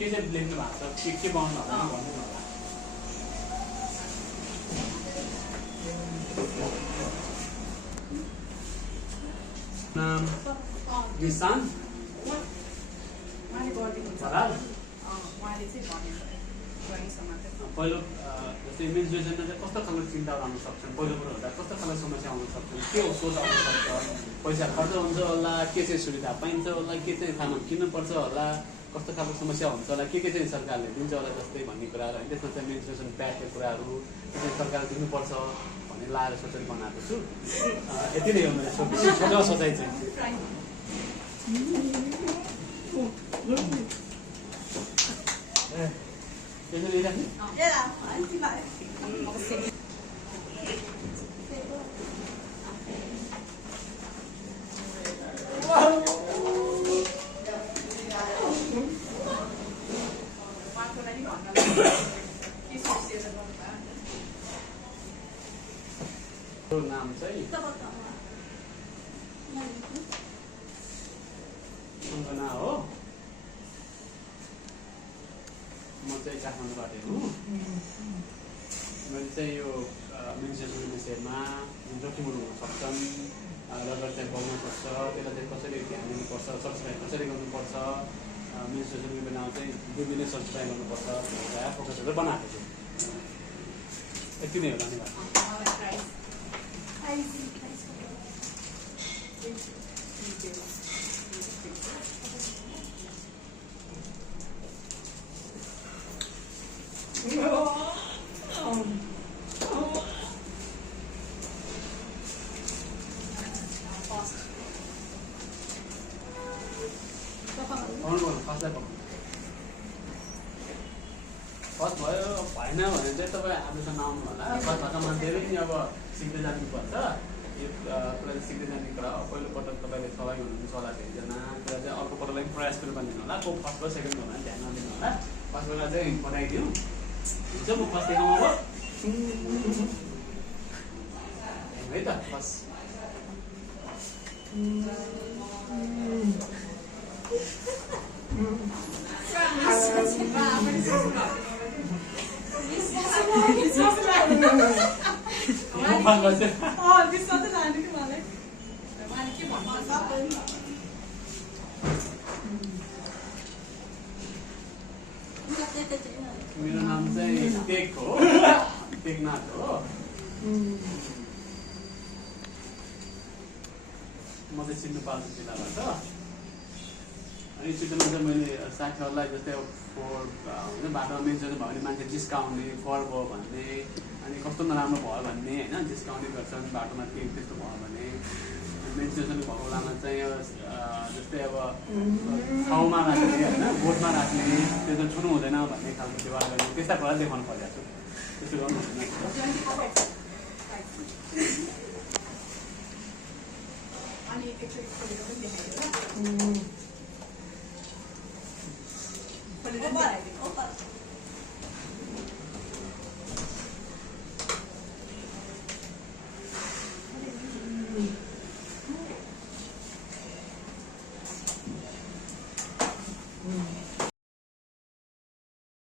के चाहिँ लेख्नु भएको छ के बनाउनु होला भन्नु होला नाम निशान पहिलो जस्तै मेन्सुरेसनमा चाहिँ कस्तो खालको चिन्ताहरू आउन सक्छन् पहिलो कुरो हुँदा कस्तो खालको समस्या आउन सक्छन् के हो सोच आउन सक्छ पैसा खर्च हुन्छ होला के चाहिँ सुविधा पाइन्छ होला के चाहिँ सामान किन्नुपर्छ होला कस्तो खालको समस्या हुन्छ होला के चाहिँ सरकारले दिन्छ होला जस्तै भन्ने कुराहरू होइन त्यसमा चाहिँ मेन्सुरेसन प्याडको कुराहरू चाहिँ सरकारले दिनुपर्छ भन्ने लाएर सोचेर बनाएको छु यति नै हो मेरो छोटो सोचाइ चाहिँ त्यसरी राख्ने नाम चाहिँ अङ्गना हो म चाहिँ काठमाडौँबाट हुँ मैले चाहिँ यो मेन्सुरेसन विषयमा जोखिमहरू हुन सक्छन् रगत चाहिँ बग्न सक्छ त्यसलाई चाहिँ कसरी ध्यान दिनुपर्छ सर्टिफाई कसरी गर्नुपर्छ मेन्सुरेसन बेलामा चाहिँ दुर्बिनै सर्टिफाई गर्नुपर्छ भनेर फोकसहरू बनाएको छु यति नै हो धन्यवाद फर्स्ट भयो भएन भने चाहिँ तपाईँ आफूसँग आउनु होला फर्स्ट भएको मान्छेहरू नि अब सिक्दै जानुपर्छ यो कुरा सिक्दै जाने कुरा पहिलोपटक तपाईँले सहयोग हुनुहुन्छ होला धेरैजना कुरा चाहिँ अर्को पटकलाई पनि प्रयास गरेर भनिदिनु होला को फर्स्ट भयो सेकेन्ड होला ध्यान नदिनु होला फर्स्ट बेला चाहिँ बनाइदिउँ हुन्छ म फर्स्ट देखाउनु अब है त फर्स्ट मेरो नाम चाहिँ टेक हो टेकनाथ हो म चाहिँ सिन्धुपाल्चोक जिल्लाबाट अनि सिटमा चाहिँ मैले साथीहरूलाई जस्तै फोहोर होइन बाटोमा मेन्सुरेसन भयो भने मान्छे जिस्काउने फोहोर भयो भन्ने अनि कस्तो नराम्रो भयो भन्ने होइन जिस्काउने गर्छन् बाटोमा केही त्यस्तो भयो भने मेन्सुरेसन भएको बेलामा चाहिँ जस्तै अब ठाउँमा राख्ने होइन बोटमा राख्ने त्यो चाहिँ छुनु हुँदैन भन्ने खालको व्यवहार गर्ने त्यस्ता कुरा देखाउनु परिरहेको छु त्यसो गर्नु हुँदैन Opa!